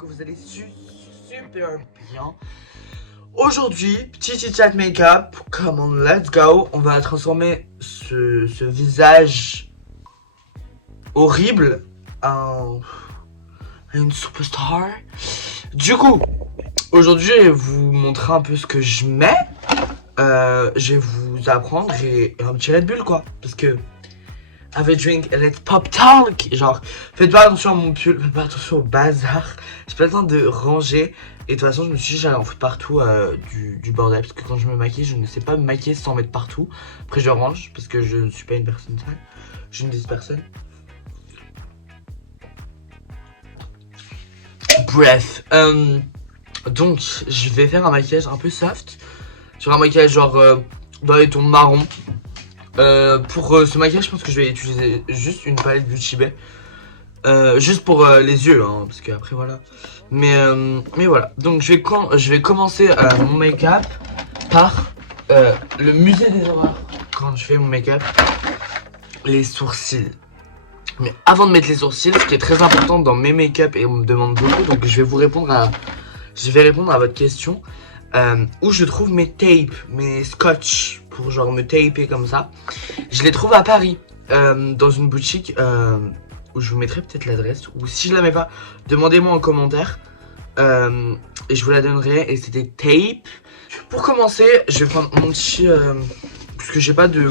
que vous allez super bien. Aujourd'hui, petit chat make-up, come on, let's go. On va transformer ce visage horrible en une superstar. Du coup, aujourd'hui, je vais vous montrer un peu ce que je mets. Je vais vous apprendre et un petit Red Bull quoi. Parce que have a drink and let's pop talk. Genre, faites pas attention à mon pull, faites pas attention au bazar. J'ai pas le temps de ranger. Et de toute façon, je me suis dit, j'allais en foutre partout du bordel. Parce que quand je me maquille, je ne sais pas me maquiller sans mettre partout. Après, je range parce que je ne suis pas une personne sale. Je suis une des personnes. Bref. Donc, je vais faire un maquillage un peu soft. Sur un maquillage genre dans les tons marron. Pour ce maquillage, je pense que je vais utiliser juste une palette Beauty Bay. Juste pour les yeux, hein, parce que après voilà. Mais voilà. Donc je vais commencer mon make-up par le musée des horreurs. Quand je fais mon make-up, les sourcils. Mais avant de mettre les sourcils, ce qui est très important dans mes make-up et on me demande beaucoup, donc je vais répondre à votre question. Où je trouve mes tapes, mes scotch pour genre me taper comme ça. Je les trouve à Paris, dans une boutique où je vous mettrai peut-être l'adresse. Ou si je la mets pas, demandez-moi en commentaire et je vous la donnerai. Et c'est des tapes. Pour commencer, je vais prendre mon petit puisque j'ai pas de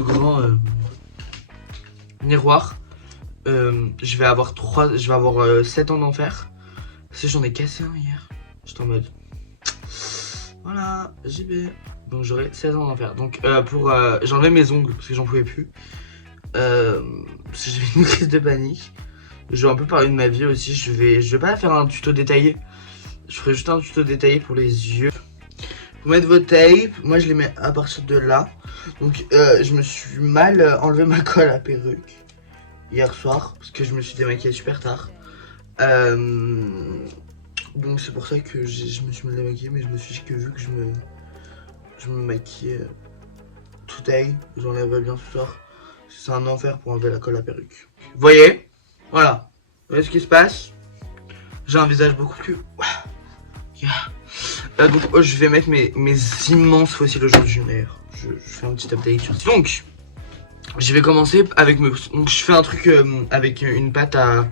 grands miroirs. Je vais avoir 7 ans d'enfer. Si j'en ai cassé un hier. J'étais en mode voilà, j'y vais. Donc j'aurai 16 ans d'enfer. Donc j'enlevais mes ongles parce que j'en pouvais plus. Parce que j'avais une crise de panique. Je vais un peu parler de ma vie aussi. Je vais pas faire un tuto détaillé. Je ferai juste un tuto détaillé pour les yeux. Vous mettez vos tapes. Moi je les mets à partir de là. Donc je me suis mal enlevé ma colle à perruque hier soir. Parce que je me suis démaquillé super tard. Donc c'est pour ça que je me suis mal démaquillé, mais je me suis dit que vu que je me maquillais today, j'enlèverais bien ce soir. C'est un enfer pour enlever la colle à perruque. Vous voyez? Voilà. Vous voyez ce qui se passe? J'ai un visage beaucoup plus... Yeah. Donc je vais mettre mes immenses fossiles aujourd'hui, d'ailleurs. Je fais un petit update sur ça. Donc, je vais commencer avec donc je fais un truc avec une pâte à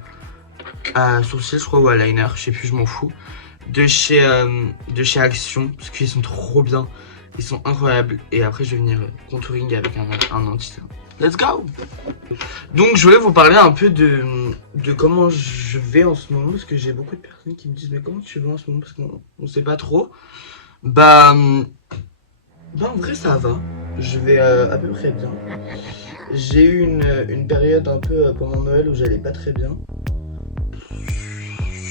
sourcils, je crois, ou à liner, je sais plus, je m'en fous. De chez Action, parce qu'ils sont trop bien, ils sont incroyables. Et après, je vais venir contouring avec un anti-cerne. Let's go! Donc, je voulais vous parler un peu de comment je vais en ce moment, parce que j'ai beaucoup de personnes qui me disent, mais comment tu vas en ce moment, parce qu'on sait pas trop. Bah, en vrai, ça va. Je vais à peu près bien. J'ai eu une période un peu pendant Noël où j'allais pas très bien.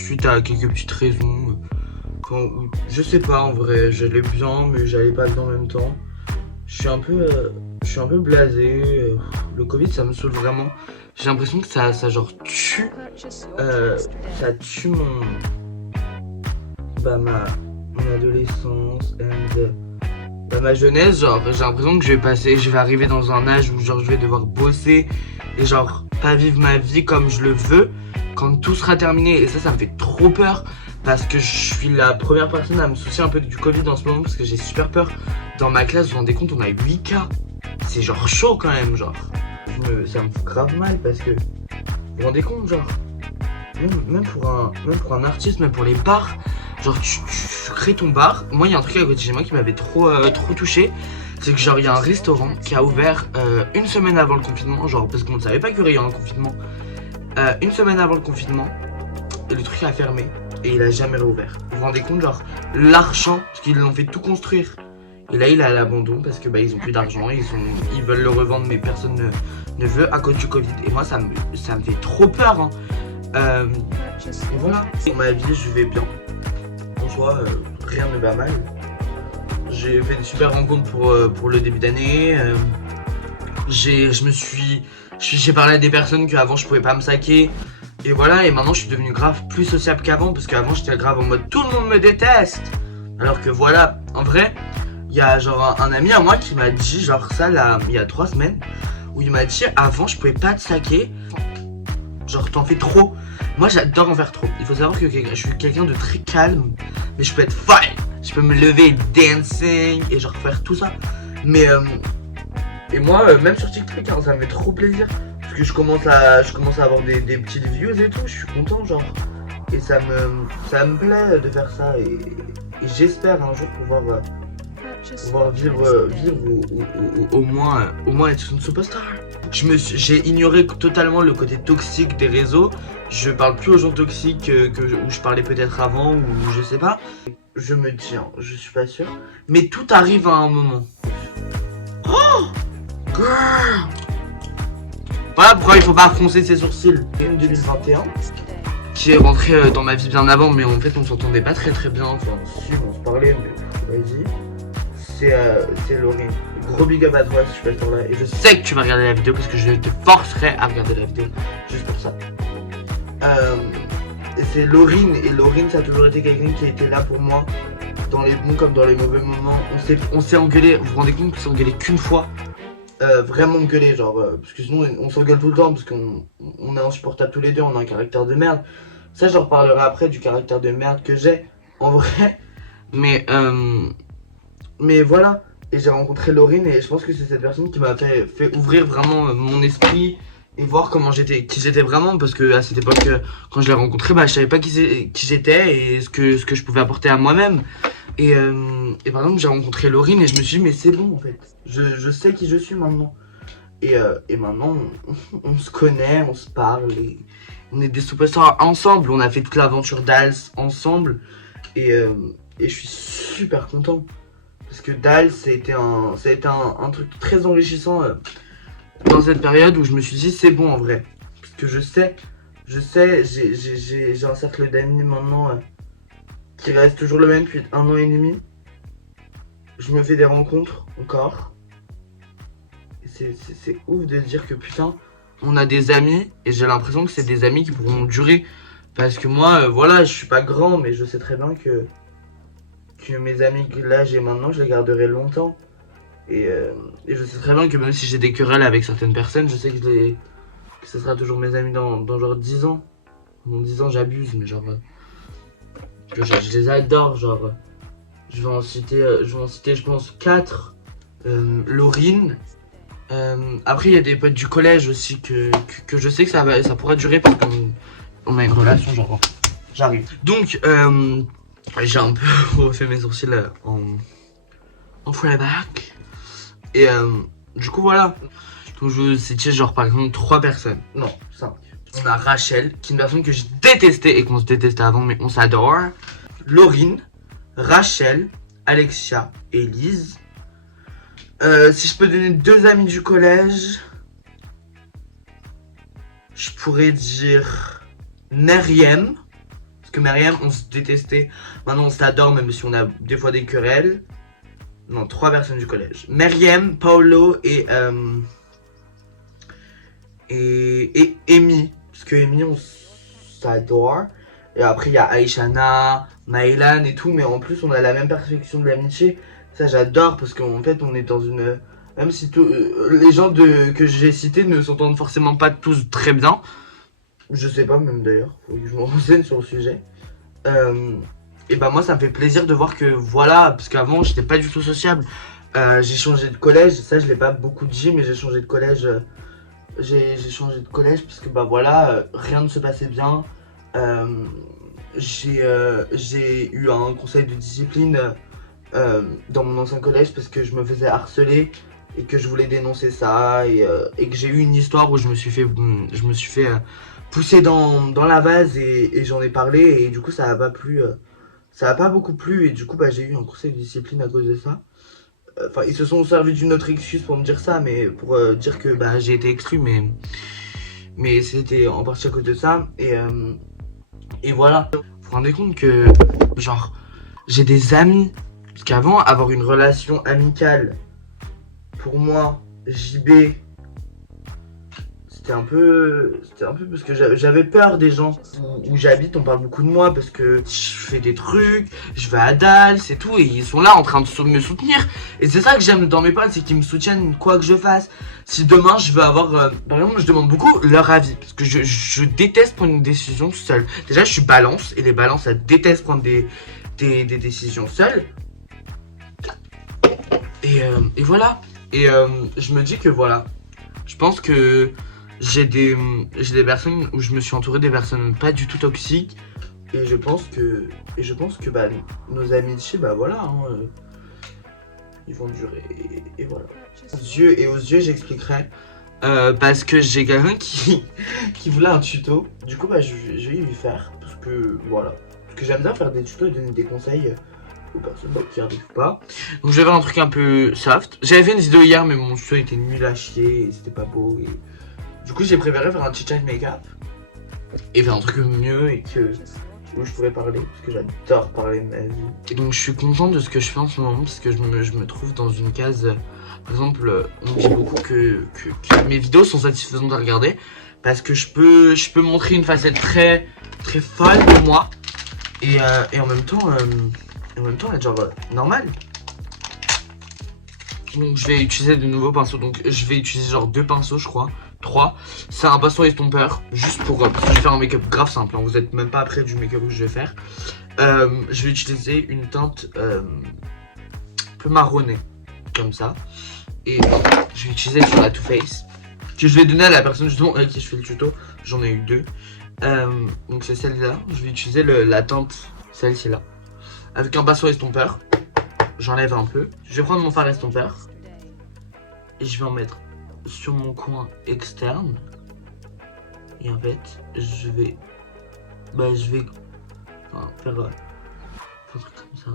Suite à quelques petites raisons. Je sais pas en vrai, j'allais bien mais j'allais pas bien en même temps. Je suis un peu blasé. Le Covid ça me saoule vraiment. J'ai l'impression que ça genre tue. Ça tue mon adolescence et ma jeunesse. Genre j'ai l'impression que je vais arriver dans un âge où genre je vais devoir bosser et genre pas vivre ma vie comme je le veux quand tout sera terminé. Et ça me fait trop peur parce que je suis la première personne à me soucier un peu du Covid en ce moment parce que j'ai super peur. Dans ma classe, vous vous rendez compte, on a 8 cas. C'est genre chaud quand même, genre. Ça me fout grave mal parce que vous vous rendez compte, genre. Même pour un artiste, même pour les bars, genre tu crées ton bar. Moi, il y a un truc à côté de chez moi qui m'avait trop touché. C'est que genre il y a un restaurant qui a ouvert une semaine avant le confinement, genre parce qu'on ne savait pas qu'il y aurait un confinement. Une semaine avant le confinement, le truc a fermé et il a jamais réouvert. Vous vous rendez compte, genre l'argent, parce qu'ils l'ont fait tout construire. Et là il est à l'abandon parce que bah ils ont plus d'argent, ils veulent le revendre mais personne ne veut à cause du Covid. Et moi ça me fait trop peur hein. Et voilà. Dans ma vie je vais bien. En soi rien ne va mal. J'ai fait des super rencontres pour le début d'année. J'ai parlé à des personnes qu'avant je pouvais pas me saquer. Et voilà, et maintenant je suis devenu grave plus sociable qu'avant. Parce qu'avant j'étais grave en mode tout le monde me déteste. Alors que voilà, en vrai, il y a genre un ami à moi qui m'a dit genre ça là, il y a 3 semaines. Où il m'a dit avant je pouvais pas te saquer. Genre t'en fais trop. Moi j'adore en faire trop. Il faut savoir que je suis quelqu'un de très calme, mais je peux être fun. Je peux me lever dancing et genre faire tout ça. Mais et moi même sur TikTok hein, ça me fait trop plaisir. Parce que je commence à avoir des petites views et tout, je suis content genre. Et ça me plaît de faire ça et j'espère un jour pouvoir vivre ou au moins être une superstar. J'ai ignoré totalement le côté toxique des réseaux. Je parle plus aux gens toxiques où je parlais peut-être avant ou je sais pas. Je me dis, hein, je suis pas sûr. Mais tout arrive à un moment. Oh girl. Voilà pourquoi il faut pas froncer ses sourcils. 2021 qui est rentré dans ma vie bien avant, mais en fait on s'entendait pas très bien. Enfin si on se parlait, mais vas-y. C'est Laurie. Gros big up à toi si tu passes par là. Et je sais que tu vas regarder la vidéo parce que je te forcerai à regarder la vidéo. Juste pour ça. C'est Laurine. Et Laurine, ça a toujours été quelqu'un qui a été là pour moi. Dans les bons comme dans les mauvais moments. On s'est engueulé. Vous vous rendez compte qu'on s'est engueulé qu'une fois. Vraiment engueulé. Genre, parce que sinon on s'engueule tout le temps. Parce qu'on est insupportables tous les deux. On a un caractère de merde. Ça, je reparlerai après du caractère de merde que j'ai. En vrai. Mais voilà, et j'ai rencontré Laurine et je pense que c'est cette personne qui m'a fait ouvrir vraiment mon esprit et voir qui j'étais vraiment parce que à cette époque, quand je l'ai rencontré, bah je savais pas qui j'étais et ce que je pouvais apporter à moi-même. Et par exemple, j'ai rencontré Laurine et je me suis dit mais c'est bon en fait, je sais qui je suis maintenant. Et maintenant, on se connaît, on se parle et on est des superstars ensemble. On a fait toute l'aventure d'Als ensemble et je suis super content. Parce que Dals, ça a été un truc très enrichissant dans cette période où je me suis dit c'est bon en vrai. Parce que je sais, j'ai un cercle d'amis maintenant qui reste toujours le même depuis 1 an et demi. Je me fais des rencontres encore. Et c'est ouf de dire que putain, on a des amis et j'ai l'impression que c'est des amis qui pourront durer. Parce que moi, voilà, je suis pas grand, mais je sais très bien que mes amis que là j'ai maintenant, je les garderai longtemps. Et je sais très bien que même si j'ai des querelles avec certaines personnes, je sais que ce sera toujours mes amis dans genre 10 ans. Dans 10 ans j'abuse, mais genre, je les adore, genre. Je vais en citer je pense 4. Laurine. Après il y a des potes du collège aussi que je sais que ça pourra durer parce qu'on a une relation genre. J'arrive. Donc j'ai un peu refait mes sourcils en flyback. Et du coup voilà. Donc je citais genre par exemple 3 personnes. Non, 5. On a Rachel, qui est une personne que j'ai détestée et qu'on se détestait avant mais on s'adore. Laurine, Rachel, Alexia et Lise. Si je peux donner 2 amis du collège, je pourrais dire Meriem. Parce que Meriem, on se détestait. Maintenant, on s'adore, même si on a des fois des querelles. Non, 3 personnes du collège. Meriem, Paolo et Amy. Parce que Amy, on s'adore. Et après, il y a Aishana, Maëlan et tout. Mais en plus, on a la même perfection de l'amitié. Ça, j'adore. Parce qu'en fait, on est dans une... Même si les gens que j'ai cités ne s'entendent forcément pas tous très bien. Je sais pas même d'ailleurs, faut que je me renseigne sur le sujet. Et bah moi ça me fait plaisir de voir que voilà, parce qu'avant j'étais pas du tout sociable. J'ai changé de collège, ça je l'ai pas beaucoup dit, mais j'ai changé de collège. J'ai changé de collège parce que bah voilà, rien ne se passait bien. J'ai eu un conseil de discipline dans mon ancien collège parce que je me faisais harceler et que je voulais dénoncer ça et que j'ai eu une histoire où je me suis fait poussé dans la vase et j'en ai parlé et du coup ça a pas plu, ça a pas beaucoup plu et du coup bah j'ai eu un conseil de discipline à cause de ça. Enfin ils se sont servis d'une autre excuse pour me dire ça, mais pour dire que bah j'ai été exclu, mais c'était en partie à cause de ça et voilà. Vous vous rendez compte que genre j'ai des amis, parce qu'avant avoir une relation amicale pour moi, JB, c'était un peu parce que j'avais peur des gens où j'habite. On parle beaucoup de moi parce que je fais des trucs, je vais à Dals et tout, et ils sont là en train de me soutenir. Et c'est ça que j'aime dans mes potes, c'est qu'ils me soutiennent quoi que je fasse. Si demain je veux avoir, par exemple, je demande beaucoup leur avis parce que je déteste prendre une décision seule. Déjà, je suis balance et les balances, elles détestent prendre des décisions seules. Et voilà. Et je me dis que voilà. Je pense que j'ai des personnes où je me suis entouré des personnes pas du tout toxiques. Et je pense que bah, nos amitiés, bah voilà, hein, ils vont durer. Et voilà. Aux yeux, j'expliquerai. Parce que j'ai quelqu'un qui voulait un tuto. Du coup, bah, je vais lui faire. Parce que voilà. Parce que j'aime bien faire des tutos et donner des conseils aux personnes qui n'y arrivent pas. Donc je vais faire un truc un peu soft. J'avais fait une vidéo hier, mais mon tuto était nul à chier et c'était pas beau. Et... du coup, j'ai préféré faire un chit-chat make-up et faire un truc mieux et où je pourrais parler, parce que j'adore parler de ma vie. Et donc je suis content de ce que je fais en ce moment, parce que je me trouve dans une case. Par exemple, on dit beaucoup que mes vidéos sont satisfaisantes à regarder, parce que je peux montrer une facette très très folle de moi et en même temps être genre normal. Donc je vais utiliser de nouveaux pinceaux. Donc je vais utiliser genre 2 pinceaux, je crois. 3. C'est un pinceau estompeur. Juste pour parce que je vais faire un make-up grave simple, hein. Vous êtes même pas après du make-up que je vais faire. Je vais utiliser une teinte un peu marronnée. Comme ça. Et je vais utiliser sur la Too Faced, que je vais donner à la personne justement avec qui je fais le tuto. J'en ai eu 2. Donc c'est celle-là. Je vais utiliser la teinte, celle-ci là. Avec un pinceau estompeur. J'enlève un peu. Je vais prendre mon fard estompeur. Et je vais en mettre sur mon coin externe. Et en fait, je vais faire un truc comme ça.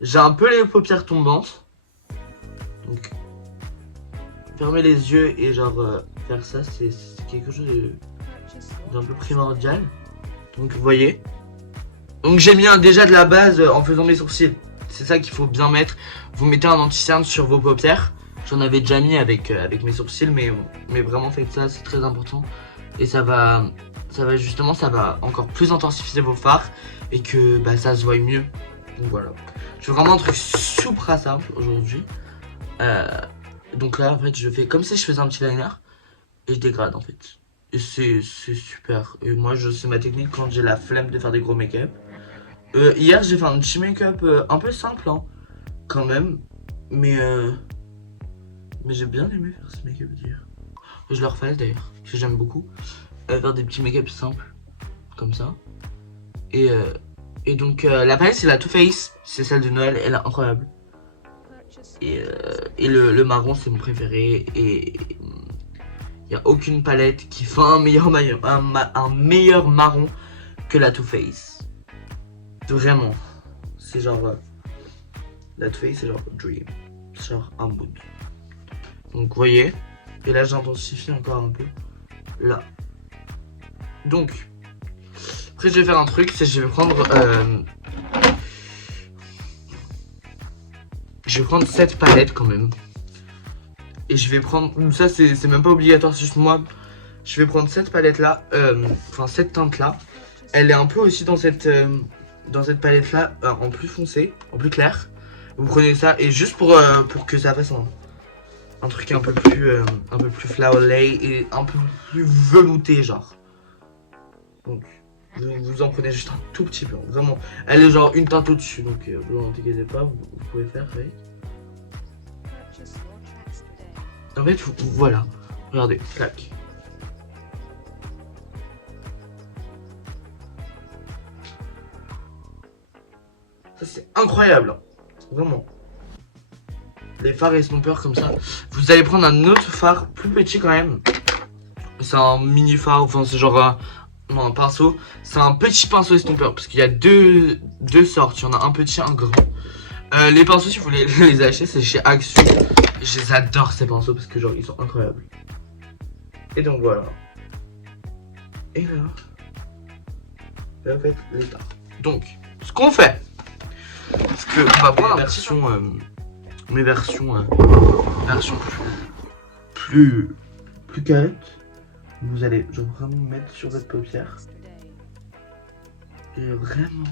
J'ai un peu les paupières tombantes. Donc, fermer les yeux et genre faire ça, c'est quelque chose d'un peu primordial. Donc, vous voyez. Donc, j'ai mis déjà de la base en faisant mes sourcils. C'est ça qu'il faut bien mettre. Vous mettez un anti-cerne sur vos paupières. J'en avais déjà mis avec mes sourcils, mais vraiment faites ça, c'est très important. Et ça va encore plus intensifier vos fards et que bah, ça se voit mieux. Donc voilà. Je fais vraiment un truc super simple aujourd'hui. Donc là, en fait, je fais comme si je faisais un petit liner et je dégrade en fait. Et c'est super. Et moi, c'est ma technique quand j'ai la flemme de faire des gros make-up. Hier, j'ai fait un petit make-up un peu simple, hein, quand même. Mais j'ai bien aimé faire ce make-up d'hier. Je le refais d'ailleurs, parce que j'aime beaucoup faire des petits make-up simples, comme ça. Et donc, la palette, c'est la Too Faced, c'est celle de Noël, elle est incroyable. Et le marron, c'est mon préféré. Et il n'y a aucune palette qui fait un meilleur marron que la Too Faced. Vraiment, c'est genre la Too Faced, c'est genre Dream, c'est genre un mood. Donc vous voyez, et là j'intensifie encore un peu là. Donc après je vais faire un truc, c'est je vais prendre cette palette quand même. Et je vais prendre, ça c'est même pas obligatoire, c'est juste moi. Je vais prendre cette palette là, enfin cette teinte là. Elle est un peu aussi dans cette palette là, en plus foncé, en plus clair. Vous prenez ça et juste pour que ça fasse un truc un peu plus flower lay et un peu plus velouté genre. Donc vous en prenez juste un tout petit peu, vraiment. Elle est genre une teinte au-dessus, donc vous inquiétez pas, vous pouvez faire avec. En fait, voilà, regardez, clac. Ça c'est incroyable, vraiment. Les fards estompeurs comme ça. Vous allez prendre un autre fard plus petit quand même. C'est un mini fard, enfin c'est genre un pinceau. C'est un petit pinceau estompeur parce qu'il y a deux sortes. Il y en a un petit, un grand. Les pinceaux, si vous voulez les acheter, c'est chez Axu. Je les adore ces pinceaux parce que genre ils sont incroyables. Et donc voilà. Et là en fait l'état. Donc ce qu'on fait, parce que on va prendre mes versions plus plus qu'à vous allez genre vraiment mettre sur votre paupière. Et vraiment,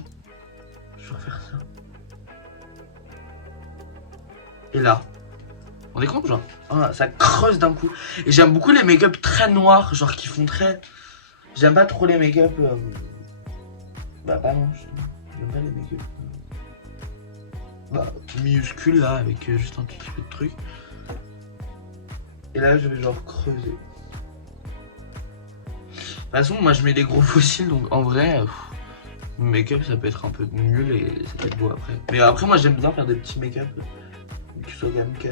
je vais faire ça. Et là, on est compte genre, ah, ça creuse d'un coup. Et j'aime beaucoup les make-up très noirs, genre qui font très... J'aime pas trop les make-up... Bah pas non, justement. J'aime pas les make-up... Bah, minuscules là, avec juste un tout petit peu de truc. Et là, je vais genre creuser. De toute façon, moi je mets des gros fossiles, donc en vrai... make-up ça peut être un peu nul et ça peut être beau après. Mais après moi j'aime bien faire des petits make-up qui soient quand même cut.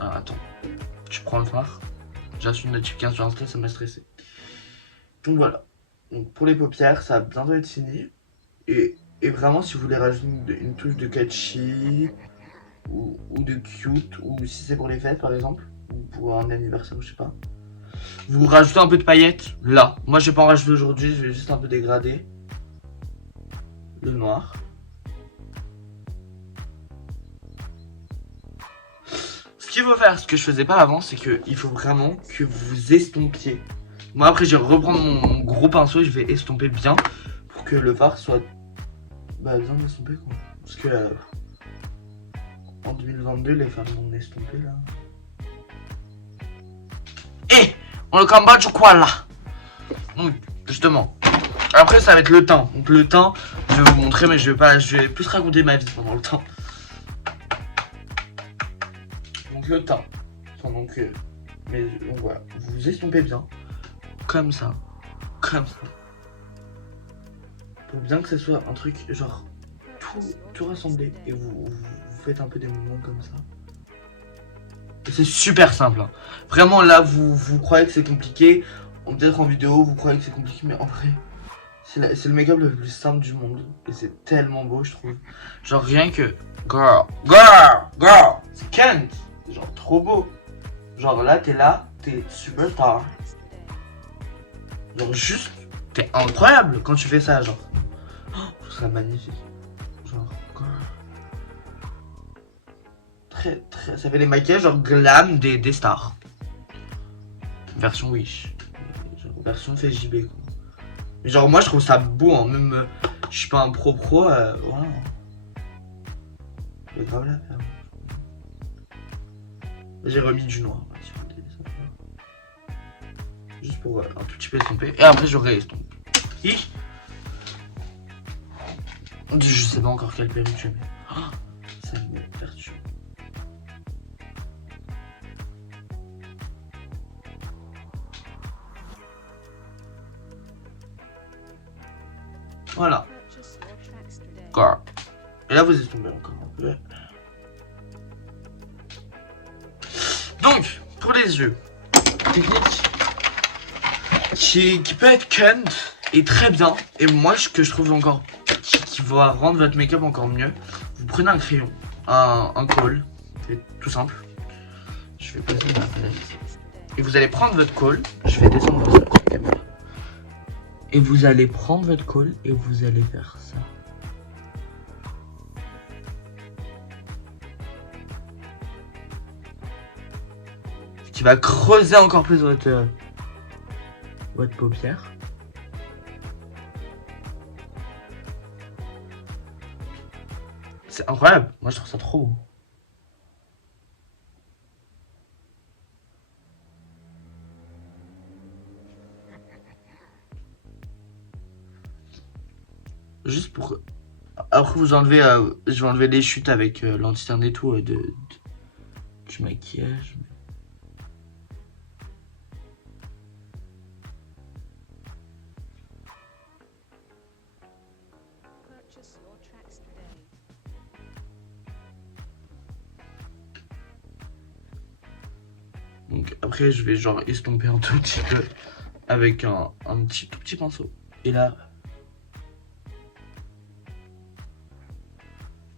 Ah attends, tu prends le phare. J'ai reçu une notification sur Insta, ça m'a stressé. Donc voilà. Donc pour les paupières ça va bientôt être fini. Et vraiment si vous voulez rajouter une touche de catchy ou de cute, ou si c'est pour les fêtes par exemple, ou pour un anniversaire ou je sais pas. Vous rajoutez un peu de paillettes, là. Moi, je vais pas en rajouter aujourd'hui, je vais juste un peu dégrader le noir. Ce qu'il faut faire, ce que je faisais pas avant, c'est qu'il faut vraiment que vous estompiez. Moi, après, je vais reprendre mon gros pinceau et je vais estomper bien pour que le fard soit bien estompé, quoi. Parce que en 2022, les fards vont estomper, là. Et on le combat du quoi là. Donc justement. Après ça va être le teint. Donc le teint, je vais vous montrer mais je vais plus raconter ma vie pendant le teint. Donc le teint. Donc voilà, vous estompez bien. Comme ça. Comme ça. Pour bien que ça soit un truc genre tout rassemblé. Et vous faites un peu des mouvements comme ça. C'est super simple. Hein. Vraiment là vous croyez que c'est compliqué. Peut-être en vidéo vous croyez que c'est compliqué mais en vrai c'est le make-up le plus simple du monde. Et c'est tellement beau je trouve. Genre rien que girl, c'est Kent. C'est genre trop beau. Genre là t'es superstar. Genre juste t'es incroyable quand tu fais ça genre. Oh, je trouve ça magnifique. Genre très ça fait des maquillages genre glam des stars. Version Wish. Genre, version fait JB quoi. Mais genre moi je trouve ça beau hein. Même je suis pas un pro voilà. Je vais grave la faire. J'ai remis du noir. Juste pour un tout petit peu estomper. Et après je réestompe. Je sais pas encore quelle perruque je mets. Oh, ça me perturbe. Voilà. Encore. Et là vous estompez encore un peu. Donc, pour les yeux, technique qui peut être cunt et très bien. Et moi, ce que je trouve encore qui va rendre votre make-up encore mieux, vous prenez un crayon, un col, c'est tout simple. Je vais passer ma palette. Et vous allez prendre votre col, je vais descendre sur la caméra. Et vous allez prendre votre col et vous allez faire ça. Ce qui va creuser encore plus votre paupière. C'est incroyable, moi je trouve ça trop beau. Juste pour... Après vous enlevez, je vais enlever les chutes avec l'anti-cerne et tout du maquillage. Donc après je vais genre estomper un tout petit peu avec un tout petit pinceau. Et là...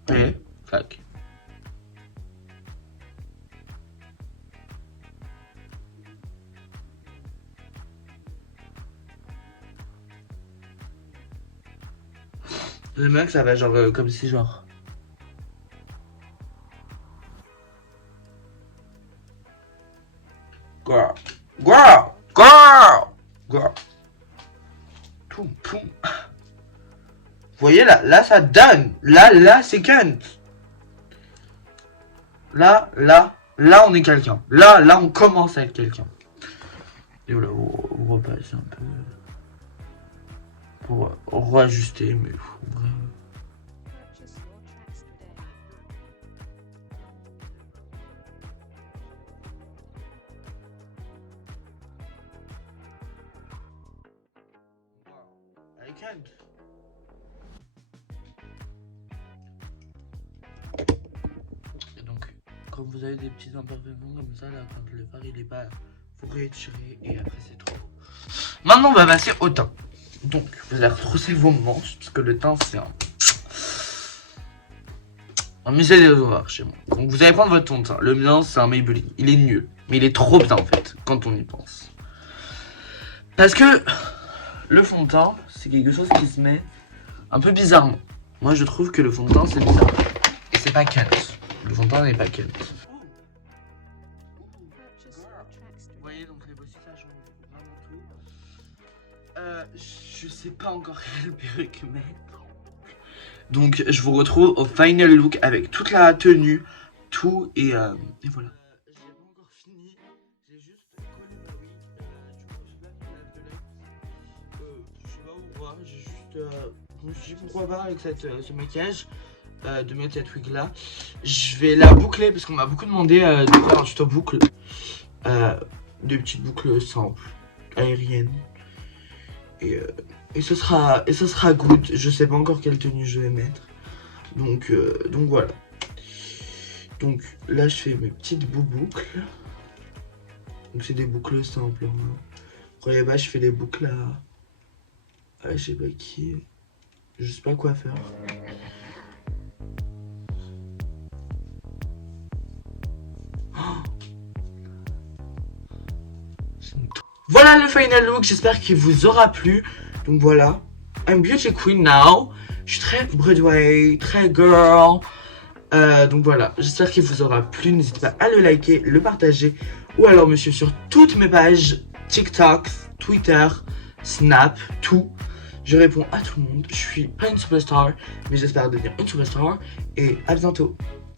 Et clac. J'aime bien que ça va genre comme si genre... Girl. Girl. Girl. Girl. Poum, poum. Vous voyez là ça donne. Là c'est cunt. Là on est quelqu'un. Là on commence à être quelqu'un. Et voilà, on repasse un peu. Pour réajuster, mais vrai. I can't. Et donc, quand vous avez des petites imperfections comme ça, là, quand le fard il est pas, vous rétirez et après c'est trop beau. Maintenant, on va passer au teint. Donc, vous allez retrousser vos manches parce que le teint c'est un musée des horreurs chez moi. Donc, vous allez prendre votre ton de teint. Le mien, c'est un Maybelline. Il est nul, mais il est trop bien en fait quand on y pense. Parce que le fond de teint, c'est quelque chose qui se met un peu bizarrement. Moi, je trouve que le fond de teint, c'est bizarre. Et c'est pas Kent. Le fond de teint n'est pas Kent. Vous voyez, donc les bosses, ça change vraiment tout. Je sais pas encore quelle perruque mettre. Donc, je vous retrouve au final look avec toute la tenue, tout, et voilà. J'ai pas encore fini. J'ai juste collé ma wig. Du coup, je sais pas pourquoi, j'ai juste. Je me suis dit pourquoi pas avec ce maquillage. De mettre cette wig là. Je vais la boucler parce qu'on m'a beaucoup demandé de faire un tuto boucle. De petites boucles simples, aériennes. Et ce sera good. Je sais pas encore quelle tenue je vais mettre. Donc voilà. Donc là je fais mes petites boucles. Donc c'est des boucles simples. Hein. Croyez pas, je fais des boucles à je sais pas qui. Je sais pas quoi faire. Voilà le final look, j'espère qu'il vous aura plu. Donc voilà, I'm beauty queen now. Je suis très Broadway, très girl. Donc voilà, j'espère qu'il vous aura plu. N'hésitez pas à le liker, le partager. Ou alors me suivre sur toutes mes pages TikTok, Twitter, Snap, tout. Je réponds à tout le monde. Je suis pas une superstar, mais j'espère devenir une superstar. Et à bientôt.